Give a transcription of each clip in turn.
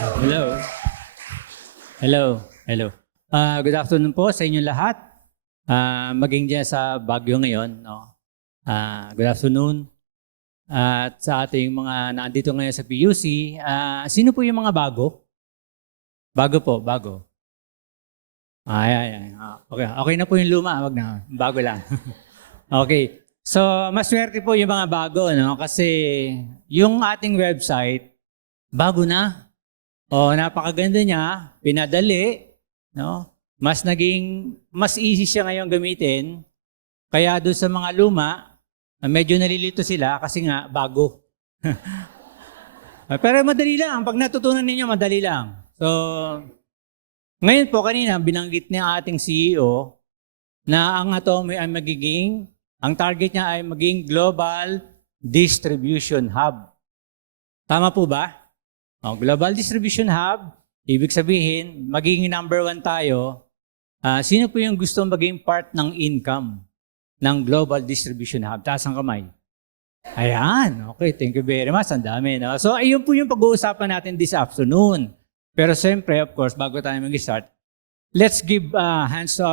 Hello. Hello. Hello. Good afternoon po sa inyo lahat. Maging dyan sa Baguio ngayon. No? Good afternoon. At sa ating mga nandito ngayon sa PUC, sino po yung mga bago? Bago po, bago. Okay. Okay na po yung luma, wag na. Bago lang. Okay. So, maswerte po yung mga bago, no? Kasi yung ating website, bago na. Napakaganda niya, pinadali, no? Mas easy siya ngayon gamitin. Kaya doon sa mga luma, medyo nalilito sila kasi nga bago. Pero madali lang, pag natutunan ninyo, madali lang. So, ngayon po kanina binanggit ni ating CEO na ang Atomy ay ang target niya ay maging global distribution hub. Tama po ba? Global Distribution Hub, ibig sabihin, magiging number 1 tayo. Sino po yung gusto maging part ng income ng Global Distribution Hub? Taas ang kamay. Ayan, okay, thank you very much. Ang dami, no? So, ayun po yung pag-uusapan natin this afternoon. Pero siyempre, of course, bago tayo mag-start, let's give hands to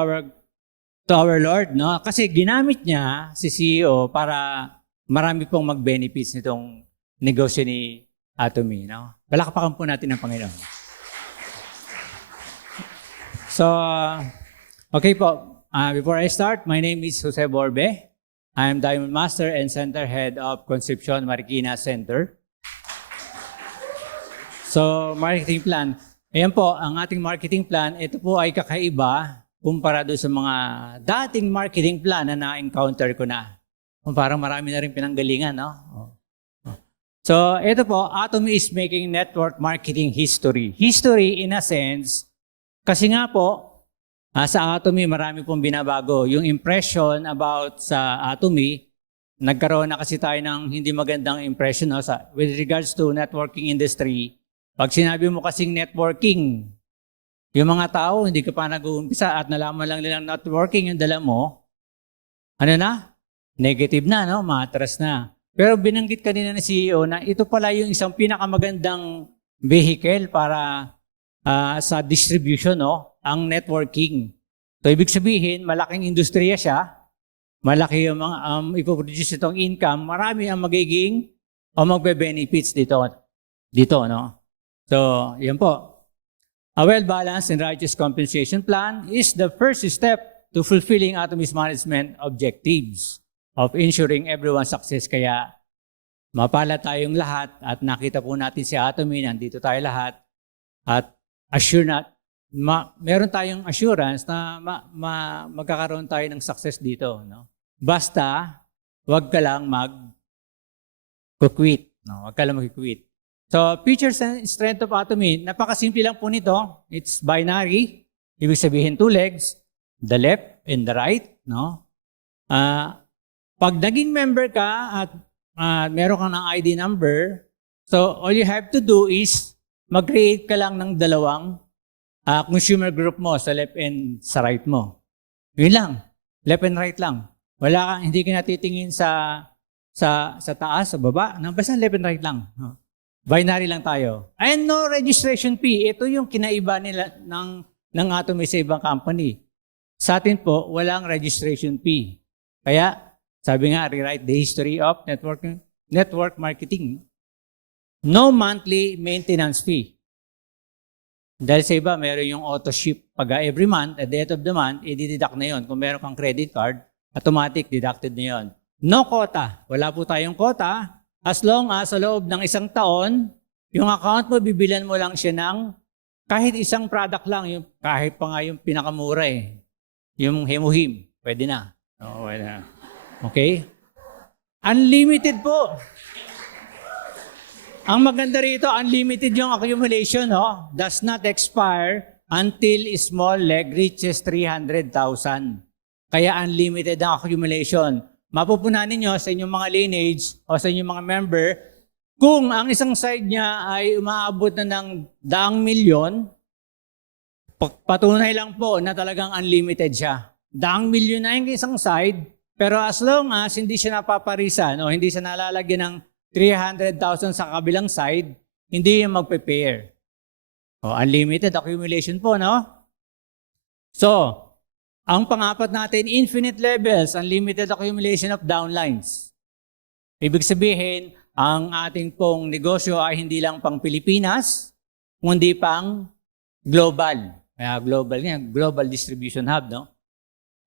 our Lord, no? Kasi ginamit niya si CEO para marami pong mag-benefits nitong negosyo ni Atomy, no? Palakpakan po natin ang Panginoon. So, okay po. Before I start, my name is Jose Borbe. I am Diamond Master and Center Head of Concepcion Marikina Center. So, marketing plan. Ayan po, ang ating marketing plan, ito po ay kakaiba kumpara doon sa mga dating marketing plan na na-encounter ko na. Parang marami na rin pinanggalingan, no? So, ito po, Atomy is making network marketing history. History in a sense, kasi nga po, sa Atomy marami pong binabago. Yung impression about sa Atomy, nagkaroon na kasi tayo ng hindi magandang impression with regards to networking industry. Pag sinabi mo kasing networking, yung mga tao, hindi ka pa nag-uumpisa at nalaman lang nilang networking yung dala mo, ano na? Negative na, no? Matras na. Pero binanggit kanina ni CEO na ito pala yung isang pinakamagandang vehicle para sa distribution, no? Ang networking. So, ibig sabihin, malaking industriya siya, malaki yung mga ipoproduce itong income, marami ang magbe-benefits dito, no? So, yan po. A well-balanced and righteous compensation plan is the first step to fulfilling Atomy's management objectives of ensuring everyone's success. Kaya mapala tayong lahat at nakita po natin si Atomy, nandito tayo lahat at meron tayong assurance na magkakaroon tayo ng success dito. No? Basta, wag ka lang mag-quit. No? Wag ka lang mag-quit. So, features and strength of Atomy, napakasimple lang po nito. It's binary. Ibig sabihin 2 legs, the left and the right. No? Pag naging member ka at meron kang ng ID number, so all you have to do is mag-create ka lang ng dalawang consumer group mo sa left and sa right mo. Yun lang. Left and right lang. Hindi ka natitingin sa taas, sa baba. Basta left and right lang. Binary lang tayo. And no registration fee. Ito yung kinaiba nila ng Atomy sa ibang company. Sa atin po, walang registration fee. Kaya, sabi nga, rewrite the history of network marketing. No monthly maintenance fee. Dahil sa iba, meron yung auto-ship. Pag every month, at the end of the month, i-deduct na yon. Kung meron kang credit card, automatic deducted na yon. No quota. Wala po tayong quota. As long as sa loob ng 1 taon, yung account mo, bibilan mo lang siya ng kahit isang product lang, kahit pa nga yung pinakamura yung Hemuhim, pwede na. Pwede na. Okay? Unlimited po. Ang maganda rito, unlimited yung accumulation, no? Does not expire until small leg reaches 300,000. Kaya unlimited ang accumulation. Mapupunan ninyo sa inyong mga lineage o sa inyong mga member, kung ang isang side niya ay umaabot na ng 100,000,000, patunay lang po na talagang unlimited siya. 100,000,000 na yung isang side, pero as long as hindi siya napaparisan o hindi siya nalalagyan ng 300,000 sa kabilang side, hindi yung magpe-pair. Unlimited accumulation po, no? So, ang pang-apat natin, infinite levels, unlimited accumulation of downlines. Ibig sabihin, ang ating pong negosyo ay hindi lang pang Pilipinas, kundi pang global. Kaya global yan, global distribution hub, no?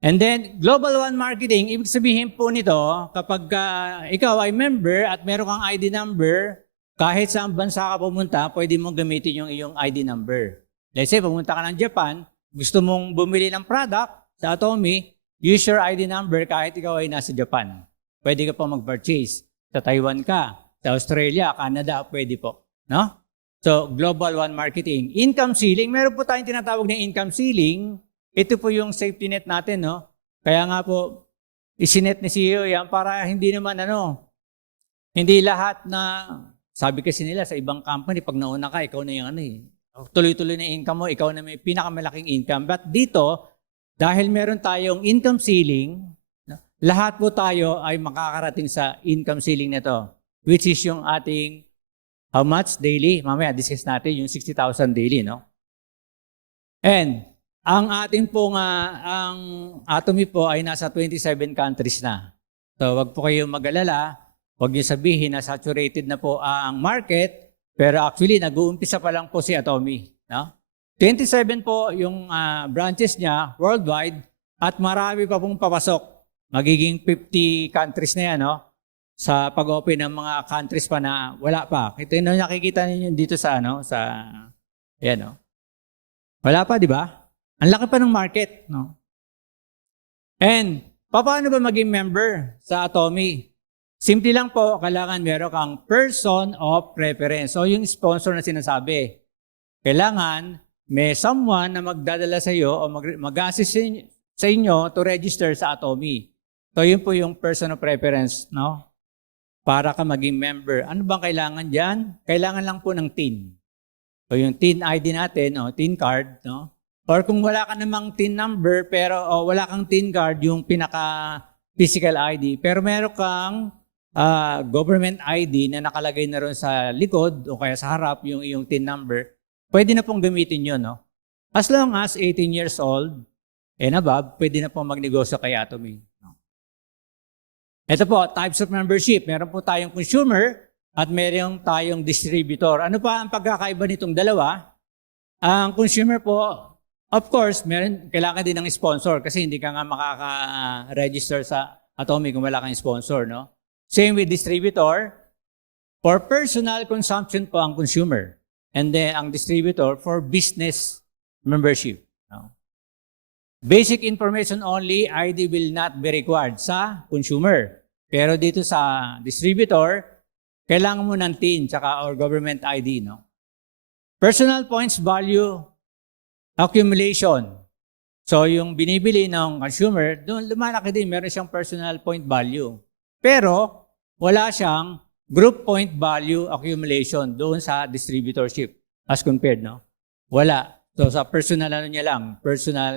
And then, Global One Marketing, ibig sabihin po nito, kapag ikaw ay member at meron kang ID number, kahit saan bansa ka pumunta, pwede mong gamitin yung iyong ID number. Let's say, pumunta ka ng Japan, gusto mong bumili ng product sa Atomy, use your ID number kahit ikaw ay nasa Japan. Pwede ka pa mag-purchase. Sa Taiwan ka, sa Australia, Canada, pwede po. No? So, Global One Marketing. Income ceiling, meron po tayong tinatawag na income ceiling. Ito po yung safety net natin, no? Kaya nga po, isinet ni CEO yan para hindi naman hindi lahat na, sabi kasi nila sa ibang company, pag nauna ka, ikaw na yung tuloy-tuloy na income mo, ikaw na may pinakamalaking income. But dito, dahil meron tayong income ceiling, lahat po tayo ay makakarating sa income ceiling na to, which is yung ating how much daily? Mamaya, discuss natin yung 60,000 daily, no? And, ang ating pong, ang Atomy po ay nasa 27 countries na. So, wag po kayong mag-alala. Wag niyo sabihin na saturated na po ang market, pero actually, nag-uumpisa pa lang po si Atomy. No? 27 po yung branches niya worldwide at marami pa pong papasok. Magiging 50 countries na yan, no? Sa pag-open ng mga countries pa na wala pa. Ito yung nakikita niyo dito sa, yan, no? Wala pa, di ba? Ang laki pa ng market, no? And, paano ba maging member sa Atomy? Simple lang po, kailangan meron kang person of preference. So, yung sponsor na sinasabi. Kailangan may someone na magdadala sa iyo o mag-assist sa inyo to register sa Atomy. So, yun po yung person of preference, no? Para ka maging member. Ano bang kailangan dyan? Kailangan lang po ng TIN. So, yung TIN ID natin, TIN card, no? Or kung wala ka namang TIN number, pero wala kang TIN card, yung pinaka-physical ID, pero meron kang government ID na nakalagay na ron sa likod o kaya sa harap, yung iyong TIN number, pwede na pong gamitin yun, no? As long as 18 years old and above, pwede na pong magnegosyo kay Atomy. No? Ito po, types of membership. Meron po tayong consumer at meron tayong distributor. Ano pa ang pagkakaiba nitong dalawa? Ang consumer po, of course, kailangan din ng sponsor kasi hindi ka nga makaka-register sa Atomy kung wala kang sponsor, no? Same with distributor. For personal consumption po ang consumer. And then ang distributor for business membership. No? Basic information only, ID will not be required sa consumer. Pero dito sa distributor, kailangan mo ng TIN or government ID. No? Personal points value accumulation. So yung binibili ng consumer, doon lumalaki din, meron siyang personal point value. Pero wala siyang group point value accumulation doon sa distributorship as compared, no? Wala. So sa personal niya lang, personal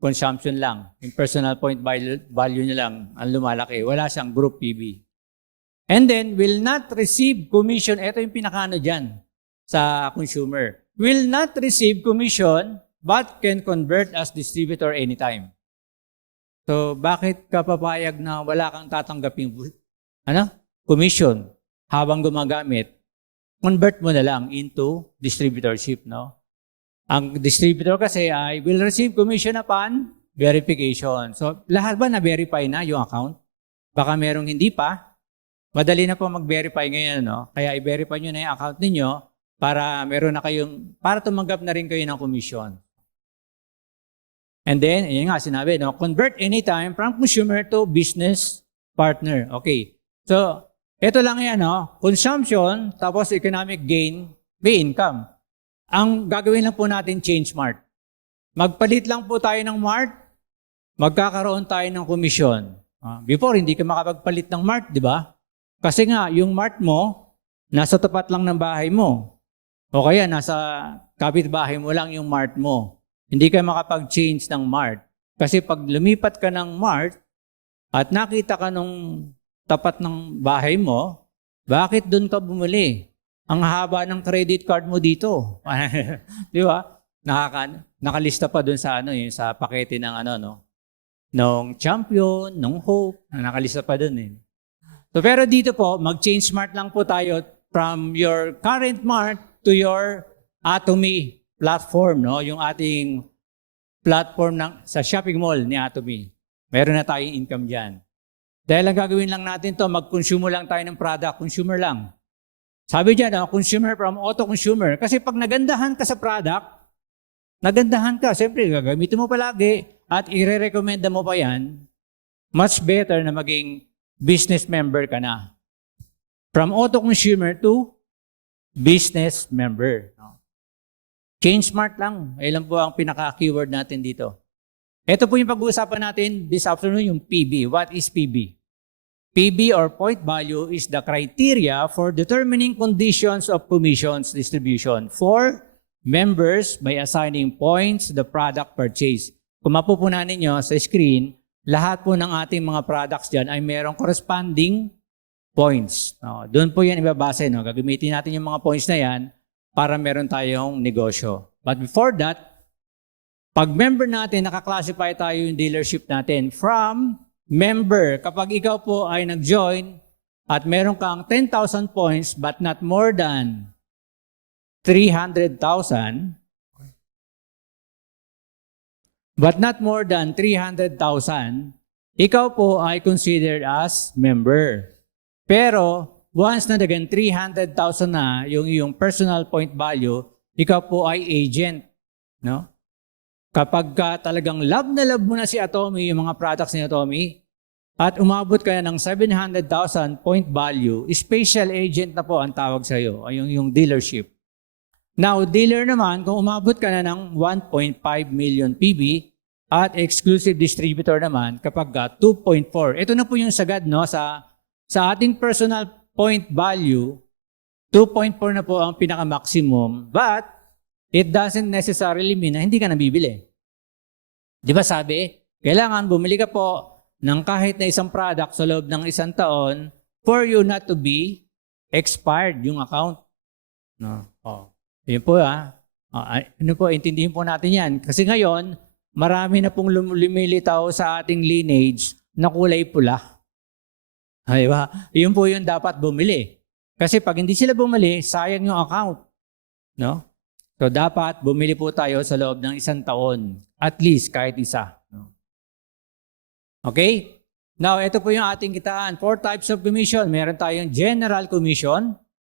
consumption lang, yung personal point value niya lang ang lumalaki. Wala siyang group PB. And then will not receive commission. Ito yung pinakano dyan sa consumer. Will not receive commission but can convert as distributor anytime. So bakit ka papayag na wala kang tatanggaping commission habang gumagamit? Convert mo na lang into distributorship, no? Ang distributor kasi ay will receive commission upon verification. So lahat ba na-verify na yung account? Baka merong hindi pa. Madali na po mag-verify ngayon, no? Kaya i-verify nyo na yung account ninyo para meron na para tumanggap na rin kayo ng commission. And then, yun nga sinabi, no? Convert anytime from consumer to business partner. Okay. So, ito lang yan, no? Consumption, tapos economic gain, may income. Ang gagawin lang po natin, change mart. Magpalit lang po tayo ng mart, magkakaroon tayo ng commission. Before, hindi ka makapagpalit ng mart, di ba? Kasi nga, yung mart mo, nasa tapat lang ng bahay mo. O kaya, nasa kapitbahay mo lang yung mart mo. Hindi ka makapag-change ng mart. Kasi pag lumipat ka ng mart at nakita ka nung tapat ng bahay mo, bakit doon ka bumili? ang haba ng credit card mo dito. Di ba? Nakalista pa dun sa yung sa pakete ng nung Champion, nung Hope, nakalista pa dun eh. So, pero dito po, mag-change smart lang po tayo from your current mart to your Atomy platform, no? Yung ating platform sa shopping mall ni Atomy. Meron na tayong income dyan. Dahil ang gagawin lang natin to, mag-consume lang tayo ng product, consumer lang. Sabi dyan, consumer from auto-consumer. Kasi pag nagandahan ka sa product, nagandahan ka, siyempre gagamitin mo palagi at i-recommenda mo pa yan, much better na maging business member ka na. From auto-consumer to business member. Change smart lang. Ayun lang po ang pinaka-keyword natin dito. Ito po yung pag-uusapan natin this afternoon, yung PB. What is PB? PB or point value is the criteria for determining conditions of commissions distribution for members by assigning points to the product purchase. Kung mapupunan ninyo sa screen, lahat po ng ating mga products dyan ay mayroong corresponding points. Doon po yan ibabase. Gagamitin natin yung mga points na yan para meron tayong negosyo. But before that, pag member natin, nakaklassify tayo yung dealership natin from member. Kapag ikaw po ay nag-join at meron kang 10,000 points but not more than 300,000, ikaw po ay considered as member. Pero once na dagan 300,000 na yung iyong personal point value, ikaw po ay agent. No? Kapag talagang love na love mo na si Atomy, yung mga products ni Atomy, at umabot ka na ng 700,000 point value, special agent na po ang tawag sa iyo, yung dealership. Now, dealer naman, kung umabot ka na ng 1.5 million PB, at exclusive distributor naman kapag 2.4. Ito na po yung sagad no, sa ating personal point value, 2.4 na po ang pinaka-maximum, but it doesn't necessarily mean na hindi ka nabibili. Di ba sabi, kailangan bumili ka po ng kahit na isang product sa loob ng isang taon for you not to be expired yung account. No? Yun po ano po, intindihin po natin yan. Kasi ngayon, marami na pong lumilitaw sa ating lineage na kulay pula. Diba? Yun po yung dapat bumili. Kasi pag hindi sila bumili, sayang yung account. No? So dapat bumili po tayo sa loob ng isang taon. At least kahit isa. No? Okay? Now, ito po yung ating kitaan. 4 types of commission. Meron tayong general commission.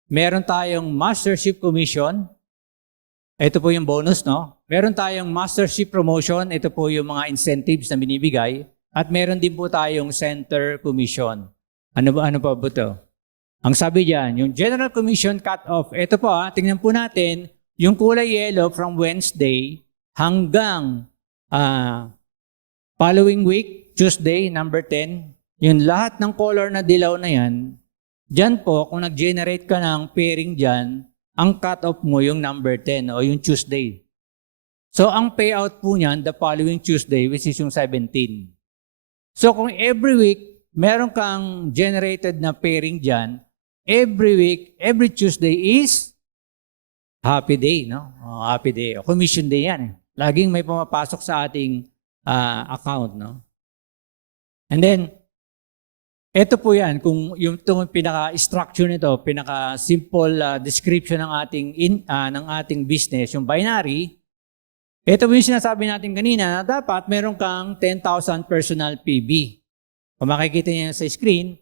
Meron tayong mastership commission. Ito po yung bonus, no? Meron tayong mastership promotion. Ito po yung mga incentives na binibigay. At meron din po tayong center commission. Ano pa ba ito? Ang sabi diyan, yung general commission cut-off. Ito po, tingnan po natin, yung kulay yellow from Wednesday hanggang following week, Tuesday, number 10. Yung lahat ng color na dilaw na yan, diyan po, kung nag-generate ka ng pairing diyan, ang cut-off mo yung number 10 o yung Tuesday. So, ang payout po niyan, the following Tuesday, which is yung 17. So, kung every week, meron kang generated na pairing dyan, every week, every Tuesday is happy day, no? Happy day. O commission day yan. Laging may pumapasok sa ating account, no? And then, ito po yan, kung yung pinaka-structure nito, pinaka-simple description ng ating business, yung binary, ito po yung sinasabi natin kanina na dapat meron kang 10,000 personal PB. Kung makikita niyo sa screen,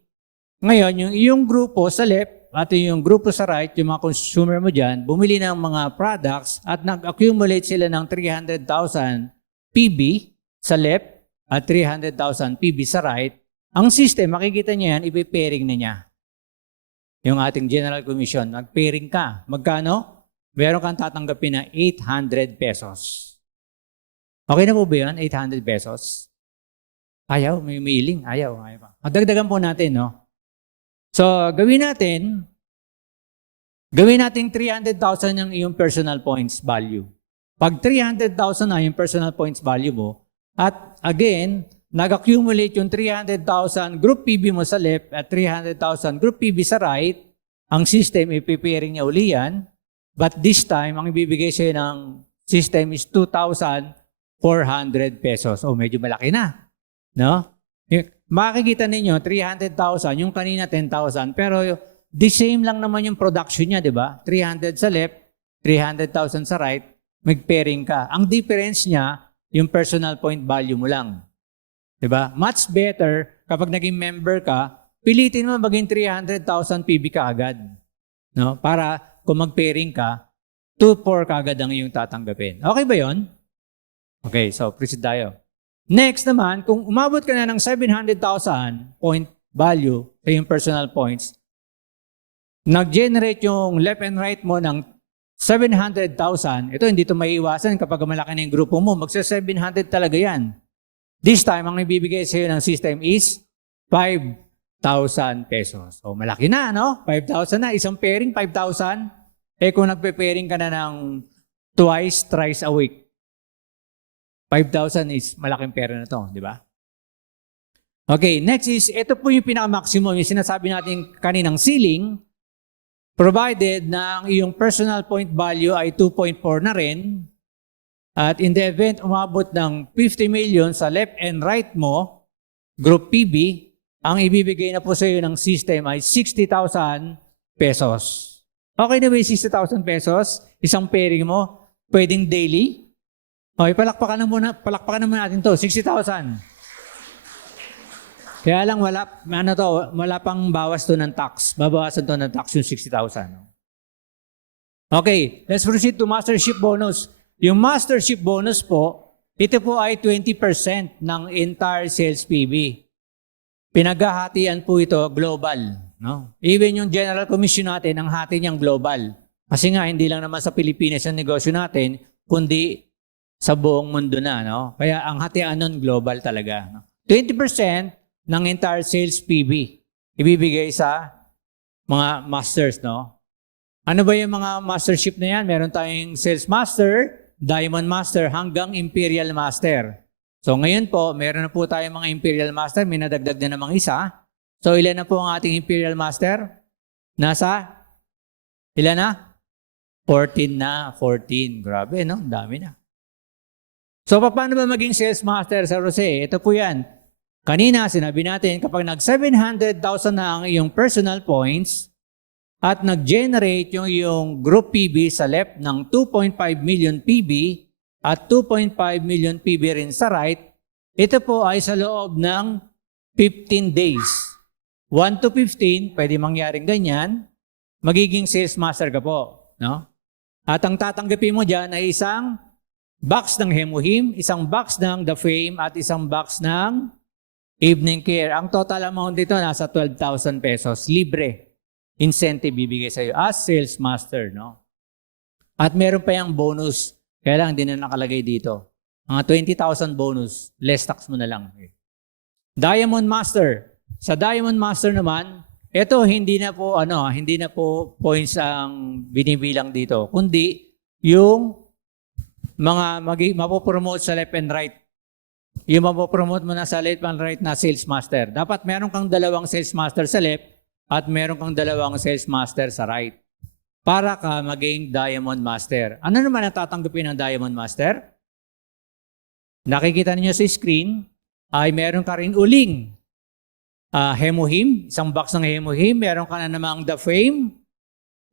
ngayon, yung iyong grupo sa left at yung grupo sa right, yung mga consumer mo dyan, bumili ng mga products at nag-accumulate sila ng 300,000 PB sa left at 300,000 PB sa right. Ang system, makikita niyo yan, ipi-pairing na niya. Yung ating general commission, mag-pairing ka. Magkano? Meron kang tatanggapin na 800 pesos. Okay na po ba yun? 800 pesos? Ayaw, may mailing. Ayaw. Magdagdagan po natin, no? So, gawin natin 300,000 yung iyong personal points value. Pag 300,000 na yung personal points value mo, at again, nag-accumulate yung 300,000 group PB mo sa left at 300,000 group PB sa right, ang system, ipipairing niya uli yan. But this time, ang ibibigay sa'yo ng system is 2,400 pesos. O, medyo malaki na. No? Makikita ninyo, 300,000, yung kanina 10,000. Pero the same lang naman yung production niya, di ba? 300 sa left, 300,000 sa right, mag-pairing ka. Ang difference niya, yung personal point value mo lang. Di ba? Much better, kapag naging member ka, pilitin mo maging 300,000 PB ka agad. No? Para kung mag-pairing ka, 2,400 ka agad ang iyong tatanggapin. Okay ba yon? Okay, so proceed tayo. Next naman, kung umabot ka na ng 700,000 point value sa iyong personal points, nag-generate yung left and right mo ng 700,000. Ito, hindi ito maiiwasan kapag malaki na yung grupo mo. Magsa-700 talaga yan. This time, ang ibibigay sa iyo ng system is 5,000 pesos. So, malaki na, no? 5,000 na. Isang pairing, 5,000. Eh, kung nagpe-pairing ka na ng twice, thrice a week, 5,000 is malaking pera na to, di ba? Okay, next is, ito po yung pinaka-maximum, yung sinasabi natin kaninang ceiling, provided na ang iyong personal point value ay 2.4 na rin, at in the event umabot ng 50 million sa left and right mo, group PB, ang ibibigay na po sa iyo ng system ay 60,000 pesos. Okay na ba yung 60,000 pesos? Isang pairing mo, pwedeng daily? Okay, palakpakan na muna natin to, 60,000. Kaya lang wala pang bawas to ng tax. Babawasan to ng tax yung 60,000. Okay, let's proceed to mastership bonus. Yung mastership bonus po, ito po ay 20% ng entire sales PB. Pinaghahatian po ito global. No? Even yung general commission natin, ang hati niyang global. Kasi nga, hindi lang naman sa Pilipinas ang negosyo natin, kundi sa buong mundo na. No? Kaya ang hatian nun global talaga. No? 20% ng entire sales PB ibibigay sa mga masters, no? Ano ba yung mga mastership na yan? Meron tayong sales master, diamond master, hanggang imperial master. So ngayon po, meron na po tayong mga imperial master, may nadagdag na namang isa. So ilan na po ang ating imperial master? Ilan na? 14 na, 14. Grabe, no? Dami na. So paano ba maging sales master sa Rose? Ito po yan. Kanina, sinabi natin, kapag nag-700,000 na ang iyong personal points at nag-generate yung iyong group PB sa left ng 2.5 million PB at 2.5 million PB rin sa right, ito po ay sa loob ng 15 days. 1 to 15, pwede mangyaring ganyan, magiging sales master ka po. No? At ang tatanggapin mo dyan ay isang box ng Hemuhim, isang box ng The Fame, at isang box ng Evening Care. Ang total amount dito nasa 12,000 pesos. Libre. Incentive bibigay sa iyo as sales master. No? At meron pa yung bonus. Kaya lang, hindi na nakalagay dito. Mga 20,000 bonus. Less tax mo na lang. Diamond Master. Sa Diamond Master naman, ito hindi na po points ang binibilang dito. Kundi yung mga mapopromote sa left and right. Yung mapopromote mo na sa left and right na sales master. Dapat meron kang dalawang sales master sa left at meron kang dalawang sales master sa right. Para ka maging Diamond Master. Ano naman ang tatanggapin ng Diamond Master? Nakikita niyo sa screen ay meron ka rin uling Hemuhim, isang box ng Hemuhim. Meron ka na namang The Fame.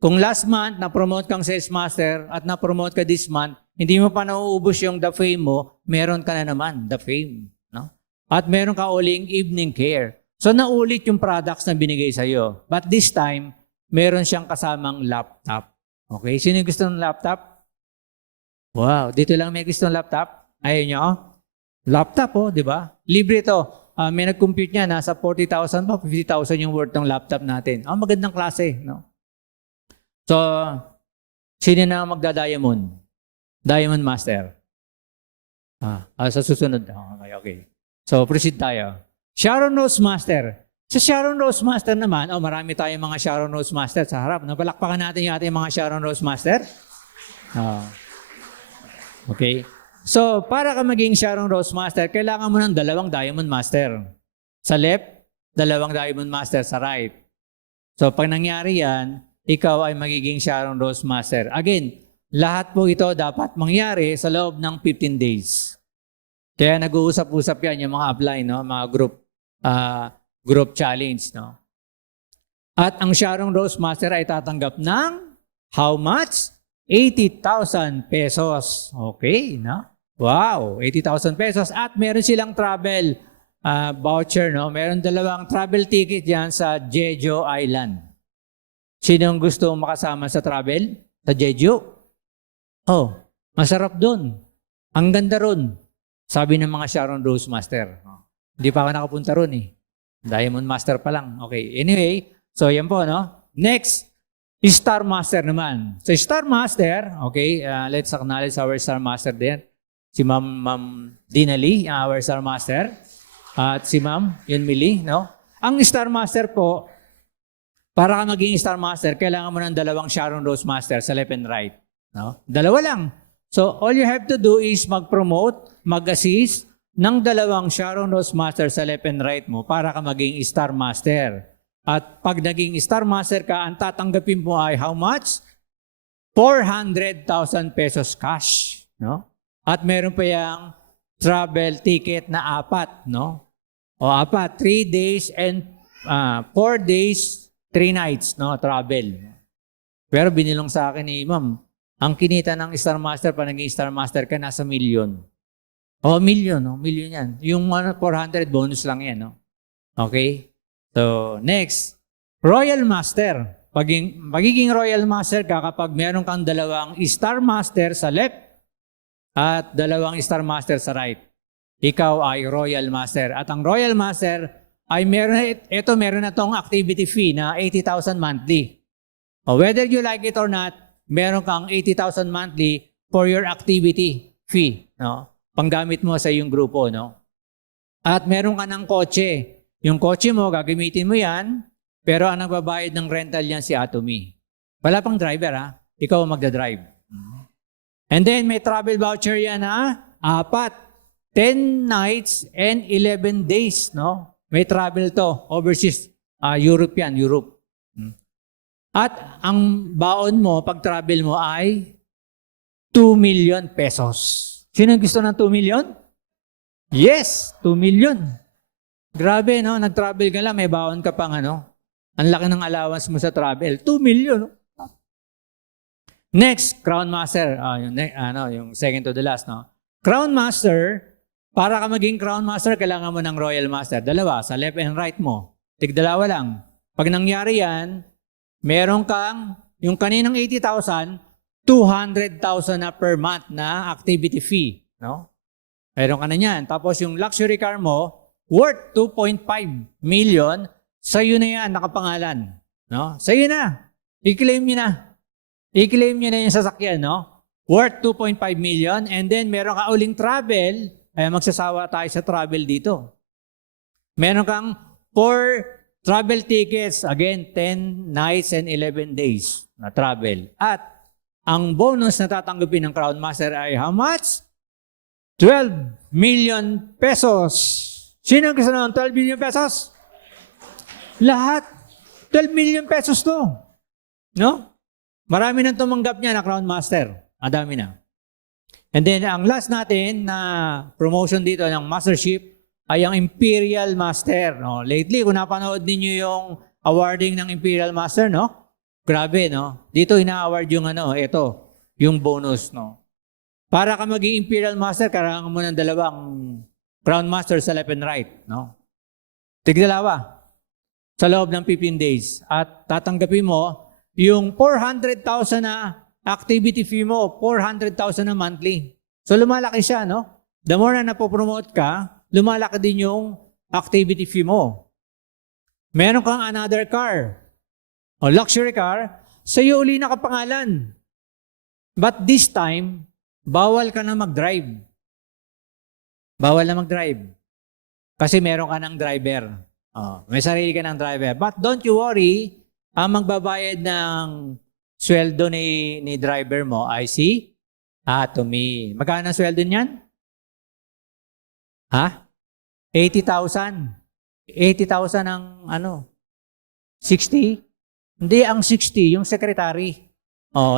Kung last month na-promote kang sales master at na-promote ka this month, hindi mo pa nauubos yung The Fame mo, meron ka na naman, The Fame. No? At meron ka uling Evening Care. So naulit yung products na binigay sa iyo. But this time, meron siyang kasamang laptop. Okay? Sino yung gusto ng laptop? Wow, dito lang may gusto ng laptop? Ayaw nyo? Laptop, oh, di ba? Libre ito. May nag-compute niya, nasa 40,000 pa, 50,000 yung worth ng laptop natin. Magandang klase. No? So, sino na magda-diamond? Diamond Master. Sa susunod. Okay. So, proceed tayo. Sharon Rose Master. Sa Sharon Rose Master naman, marami tayong mga Sharon Rose Master sa harap. Napalakpakan natin yung ating mga Sharon Rose Master. Okay. So, para ka maging Sharon Rose Master, kailangan mo ng dalawang Diamond Master. Sa left, dalawang Diamond Master sa right. So, pag nangyari yan, ikaw ay magiging Sharon Rose Master. Again, lahat po ito dapat mangyari sa loob ng 15 days. Kaya nag-uusap-usap yan yung mga upline, no? Mga group challenge. No? At ang Sharon Rose Master ay tatanggap ng how much? 80,000 pesos. Okay, no? Wow, 80,000 pesos. At meron silang travel voucher. No? Meron 2 travel ticket yan sa Jeju Island. Sinong gusto makasama sa travel? Sa Jeju? Oh, masarap doon. Ang ganda ron. Sabi ng mga Sharon Rose Master. Hindi pa ako nakapunta ron eh. Diamond Master pa lang. Okay, anyway. So yan po, no? Next, Star Master naman. So Star Master, okay, let's acknowledge our Star Master din. Si Ma'am Dina Lee, our Star Master. At si Ma'am Yunmi Lee, no? Ang Star Master po, para ka maging Star Master, kailangan mo ng 2 Sharon Rose Master sa left and right. No? 2 lang. So, all you have to do is mag-promote, mag-assist ng 2 Sharon Rose Master sa left and right mo para ka maging Star Master. At pag naging Star Master ka, ang tatanggapin mo ay how much? 400,000 pesos cash. No? At meron pa yung travel ticket na 4. No? O 4, 3 days and 4 days, 3 nights, no, travel. Pero binilong sa akin ni Ma'am, ang kinita ng Star Master, pa naging Star Master ka, nasa million. Million, no? Million yan. Yung 400 bonus lang yan, no? Okay? So, next, Royal Master. Magiging Royal Master ka kapag meron kang 2 Star Master sa left at 2 Star Master sa right. Ikaw ay Royal Master. At ang Royal Master ay meron na tong activity fee na 80,000 monthly. Whether you like it or not, meron kang 80,000 monthly for your activity fee. No? Panggamit mo sa iyong grupo. No? At meron ka ng kotse. Yung kotse mo, gagamitin mo yan, pero ang nagbabayad ng rental yan si Atomy. Wala pang driver, ha? Ikaw ang magdadrive. And then may travel voucher yan, ha? 4, 10 nights and 11 days, no? May travel to, overseas, Europe yan, Europe. At ang baon mo, pag travel mo ay 2 million pesos. Sino gusto ng 2 million? Yes, 2 million. Grabe, no? Nag-travel ka lang, may baon ka pang ano. Ang laki ng allowance mo sa travel. 2 million, no? Next, Crown Master. Yung second to the last, no? Crown Master, para ka maging Crown Master, kailangan mo ng Royal Master. 2, sa left and right mo. Tig-2 lang. Pag nangyari yan, meron kang, yung kaninang 80,000, 200,000 na per month na activity fee. No? Meron ka na yan. Tapos yung luxury car mo, worth 2.5 million, sa'yo na yan, nakapangalan. No? Sa'yo na. I-claim nyo na. I-claim nyo na yung sasakyan. No? Worth 2.5 million. And then meron ka uling travel. Kaya magsasawa tayo sa travel dito. Meron kang 4 travel tickets. Again, 10 nights and 11 days na travel. At ang bonus na tatanggapin ng Crown Master ay how much? 12 million pesos. Sino ang gusto ng 12 million pesos? Lahat. 12 million pesos to. No? Marami nang tumanggap niya na Crown Master. Madami na. And then, ang last natin na promotion dito ng mastership ay ang Imperial Master. No? Lately, kung napanood ninyo yung awarding ng Imperial Master, no? Grabe, no? Dito ina-award yung yung bonus, no? Para ka maging Imperial Master, kailangan mo ng 2 Crown Master sa left and right, no? Tig-2 sa loob ng 15 days. At tatanggapin mo yung 400,000 na activity fee mo, 400,000 na monthly. So lumalaki siya, no? The more na napopromote ka, lumalaki din yung activity fee mo. Meron kang another car, o luxury car, sa'yo uli nakapangalan. But this time, bawal ka na mag-drive. Bawal na mag-drive. Kasi meron ka ng driver. May sarili ka ng driver. But don't you worry, ang magbabayad ng sweldo ni driver mo ay si Atomy. Magkano ang sweldo niyan? 80,000. 80,000 ang 60? Hindi, ang 60, yung secretary.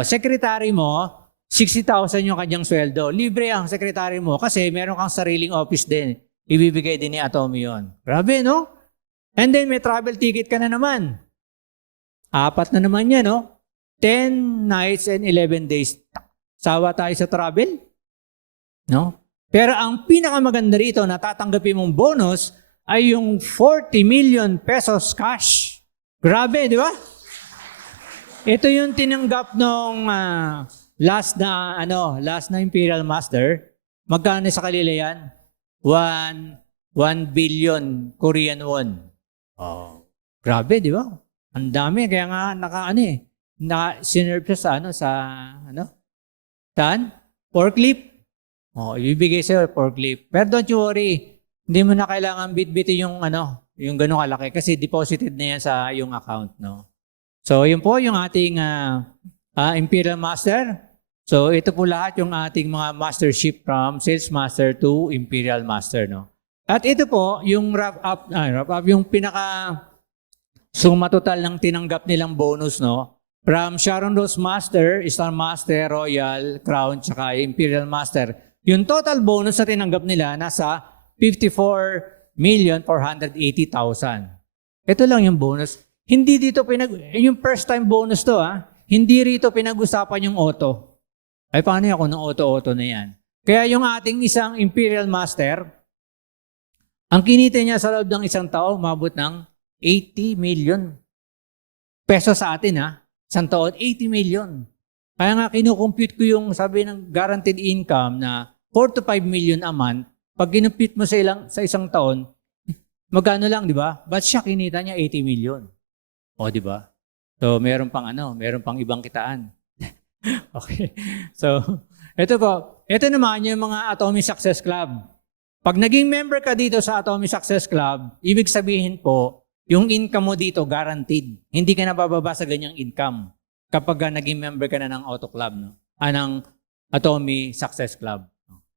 Secretary mo, 60,000 yung kanyang sweldo. Libre ang secretary mo kasi meron kang sariling office din. Ibibigay din ni Atomy yun. Grabe, no? And then may travel ticket ka na naman. 4 na naman yan, no? 10 nights and 11 days. Sawa tayo sa travel? No? Pero ang pinakamaganda rito na tatanggapin mong bonus ay yung 40 million pesos cash. Grabe, di ba? Ito yung tinanggap nung last na Imperial Master. Magkano sa kanila yan? 1 billion Korean won. Grabe, di ba? Ang dami, kaya nga sinerve siya saan? Forklift. Ibibigay sa'yo forklift. Pero don't you worry, hindi mo na kailangan bit-bitin yung ganung kalaki kasi deposited na yan sa yung account, no? So, yun po yung ating Imperial Master. So, ito po lahat yung ating mga mastership from Sales Master to Imperial Master, no? At ito po, yung wrap up, yung pinaka suma total ng tinanggap nilang bonus, no? From Sharon Rose Master, Star Master, Royal, Crown, tsaka Imperial Master. Yung total bonus na tinanggap nila nasa 54,480,000. Ito lang yung bonus. Hindi dito yung first time bonus to, hindi rito pinag-usapan yung auto. Ay, paano ako ng auto-auto na yan? Kaya yung ating isang Imperial Master, ang kinita niya sa loob ng isang taon, umabot ng 80 million pesos sa atin, isang taon, 80 million. Kaya nga kinukompute ko yung sabi ng guaranteed income na 4 to 5 million a month. Pag kinumpute mo sa isang taon, magkano lang, di ba? Ba't siya kinita niya 80 million? Di ba? So, meron pang ibang kitaan. Okay. So, ito naman yung mga Atomy Success Club. Pag naging member ka dito sa Atomy Success Club, ibig sabihin po, yung income mo dito guaranteed. Hindi ka nabababa sa ganyang income kapag naging member ka na ng Auto Club, no? Ng Atomy Success Club.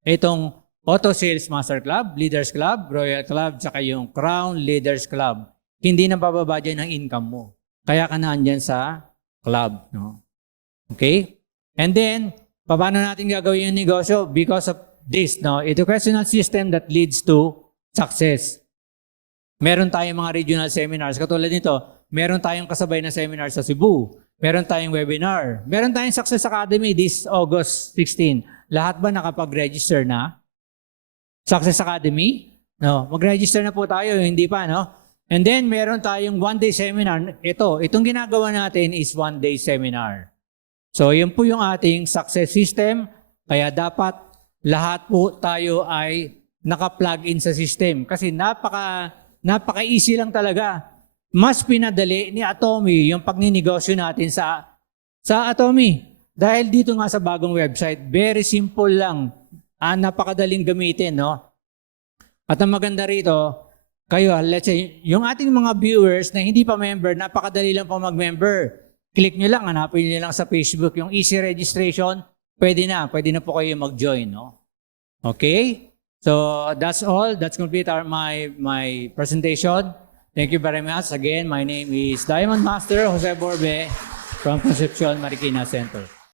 Itong Auto Sales Master Club, Leaders Club, Royal Club, tsaka yung Crown Leaders Club. Hindi nabababa dyan ang income mo. Kaya ka naandyan sa club, no? Okay? And then, paano natin gagawin yung negosyo? Because of this, no? Educational system that leads to success. Meron tayong mga regional seminars. Katulad nito, meron tayong kasabay na seminar sa Cebu. Meron tayong webinar. Meron tayong Success Academy this August 16. Lahat ba nakapag-register na? Success Academy? No, mag-register na po tayo, hindi pa, no? And then, meron tayong one-day seminar. Itong ginagawa natin is one-day seminar. So, yun po yung ating success system. Kaya dapat lahat po tayo ay naka-plug in sa system. Kasi napaka-easy lang talaga. Mas pinadali ni Atomy yung pagninegosyo natin sa Atomy. Dahil dito nga sa bagong website, very simple lang. Napakadaling gamitin, no? At ang maganda rito, kayo, let's say, yung ating mga viewers na hindi pa member, napakadali lang po mag-member. Click nyo lang, hanapin nyo lang sa Facebook yung easy registration, pwede na po kayo mag-join, no? Okay? So, that's all. That's complete my presentation. Thank you very much. Again, my name is Diamond Master Jose Borbe from Concepcion Marikina Center.